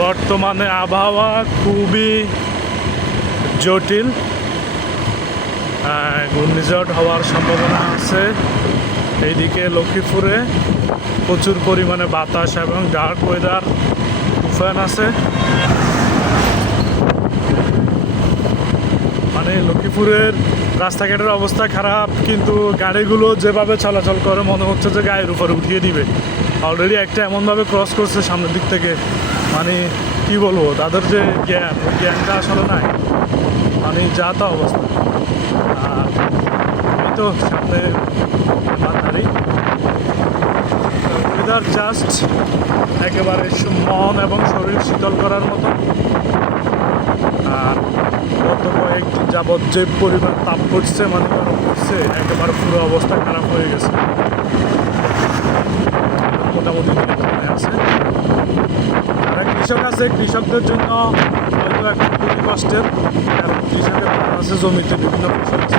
বর্তমানে আবহাওয়া খুবই জটিল। ঘূর্ণিঝড় হওয়ার সম্ভাবনা আছে। এইদিকে লক্ষ্মীপুরে প্রচুর পরিমাণে বাতাস এবং ডার্ক ওয়েদার তুফান আছে। মানে লক্ষ্মীপুরের রাস্তাঘাটের অবস্থা খারাপ, কিন্তু গাড়িগুলো যেভাবে চলাচল করে মনে হচ্ছে যে গায়ের উপরে উঠিয়ে দিবে। অলরেডি একটা এমনভাবে ক্রস করছে সামনের দিক থেকে, মানে কি বলবো, তাদের যে জ্ঞান, ওই জ্ঞানটা আসলে নাই। মানে যা তা অবস্থা। আর আমি তো সামনে মাথারি ওয়েদার জাস্ট একেবারে মন এবং শরীর শীতল করার মতো। আর গত কয়েকদিন যাবৎ যে পরিমাণ তাপ পড়ছে, মানে গরম পড়ছে, একেবারে পুরো অবস্থা খারাপ হয়ে গেছে। মোটামুটি আছে। যারা কৃষক আছে, কৃষকদের জন্য হয়তো এখন খুবই কষ্টের, কারণ কৃষকের আছে জমিতে বিভিন্ন ফসল আছে।